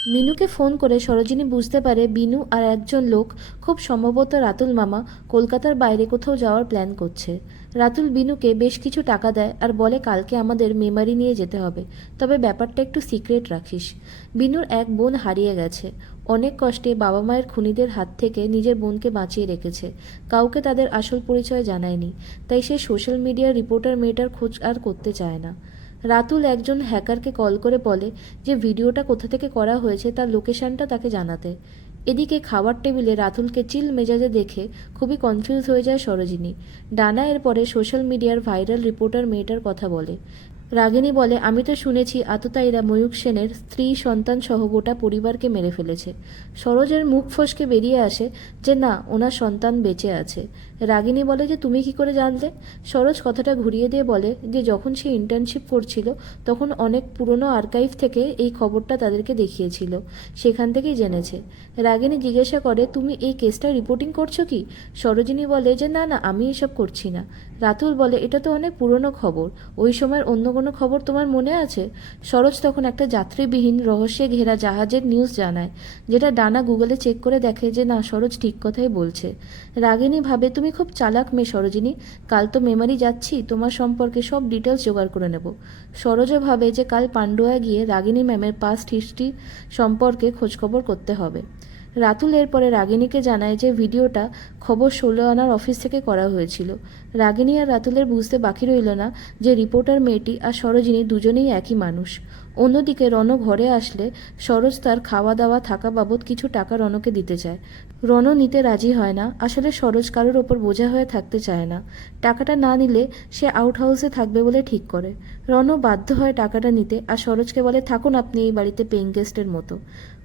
মিনুকে phone করে সরোজিনী বুঝতে পারে বিনু আর একজন লোক, খুব সম্ভবত রাতুল মামা, কলকাতার বাইরে কোথাও যাওয়ার প্ল্যান করছে। রাতুল বিনুকে বেশ কিছু টাকা দেয় আর বলে কালকে আমাদের মেমারি নিয়ে যেতে হবে, তবে ব্যাপারটা একটু সিক্রেট রাখিস। বিনুর এক বোন হারিয়ে গেছে, অনেক কষ্টে বাবা মায়ের খুনিদের হাত থেকে নিজের বোনকে বাঁচিয়ে রেখেছে, কাউকে তাদের আসল পরিচয় জানায়নি, তাই সে সোশ্যাল মিডিয়ার রিপোর্টার মেয়েটার খোঁজ আর করতে চায় না। রাতুল একজন হ্যাকারকে কল করে বলে যে ভিডিওটা কোথা থেকে করা হয়েছে তার লোকেশনটা তাকে জানাতে। এদিকে খাবার টেবিলে রাতুলকে চিল মেজাজে দেখে খুবই কনফিউজ হয়ে যায় সরোজিনী। ডানা এরপরে সোশ্যাল মিডিয়ার ভাইরাল রিপোর্টার মেয়েটার কথা বলে। রাগিনী বলে, আমি তো শুনেছি আততায়ীরা ময়ূক সেনের স্ত্রী সন্তান সহ গোটা পরিবারকে মেরে ফেলেছে। সরোজের মুখ ফসকে বেরিয়ে আসে যে না, ওনার সন্তান বেঁচে আছে। রাগিনী বলে যে তুমি কি করে জানলে? সরোজ কথাটা ঘুরিয়ে দিয়ে বলে যে যখন সে ইন্টার্নশিপ করছিল তখন অনেক পুরনো আর্কাইভ থেকে এই খবরটা তাদেরকে দেখিয়েছিল, সেখান থেকেই জেনেছে। রাগিনী জিজ্ঞাসা করে, তুমি এই কেসটা রিপোর্টিং করছো কি? সরোজিনী বলে যে না না, আমি এসব করছি না। রাতুল বলে, এটা তো অনেক পুরনো খবর, ওই সময়ের অন্য কোনো খবর তোমার মনে আছে? সরোজ তখন একটা যাত্রীবিহীন রহস্যে ঘেরা জাহাজের নিউজ জানায়, যেটা ডানা গুগলে চেক করে দেখে যে না, সরোজ ঠিক কথাই বলছে। রাগিনী ভাবে, তুমি খুব চালাক মেয়ে সরোজিনী, কাল তো মেমারি যাচ্ছি, তোমার সম্পর্কে সব ডিটেলস জোগাড় করে নেব। সরোজও ভাবে যে কাল পান্ডুয়া গিয়ে রাগিনী ম্যামের পাস্ট হিস্ট্রি সম্পর্কে খোঁজখবর করতে হবে। রাতুল এরপরে রাগিনীকে জানায় যে ভিডিওটা খবর 16 আনার অফিস থেকে করা হয়েছিল। রাগিনী আর রাতুলের বুঝতে বাকি রইল না যে রিপোর্টার মেয়েটি আর সরোজিনী দুজনেই একই মানুষ। অন্যদিকে রণ ঘরে আসলে সরোজ তার খাওয়া দাওয়া থাকা বাবদ কিছু টাকা রণকে দিতে চায়। রণ নিতে রাজি হয় না, আসলে সরোজ কারোর ওপর বোঝা হয়ে থাকতে চায় না। টাকাটা না নিলে সে আউট হাউসে থাকবে বলে ঠিক করে। রণ বাধ্য হয় টাকাটা নিতে আর সরোজকে বলে, থাকুন আপনি এই বাড়িতে পেইং গেস্টের মতো।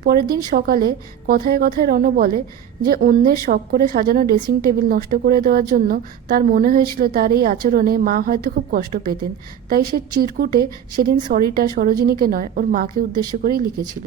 পরের দিন সকালে কথায় কথায় রণ বলে যে অন্যের শখ করে সাজানো ড্রেসিং টেবিল নষ্ট করে দেওয়ার জন্য তার মনে হয়েছিল তার এই আচরণে মা হয়তো খুব কষ্ট পেতেন, তাই সে চিরকুটে সেদিন সরিটা সরোজিনীকে নয় ওর মাকে উদ্দেশ্য করেই লিখেছিল।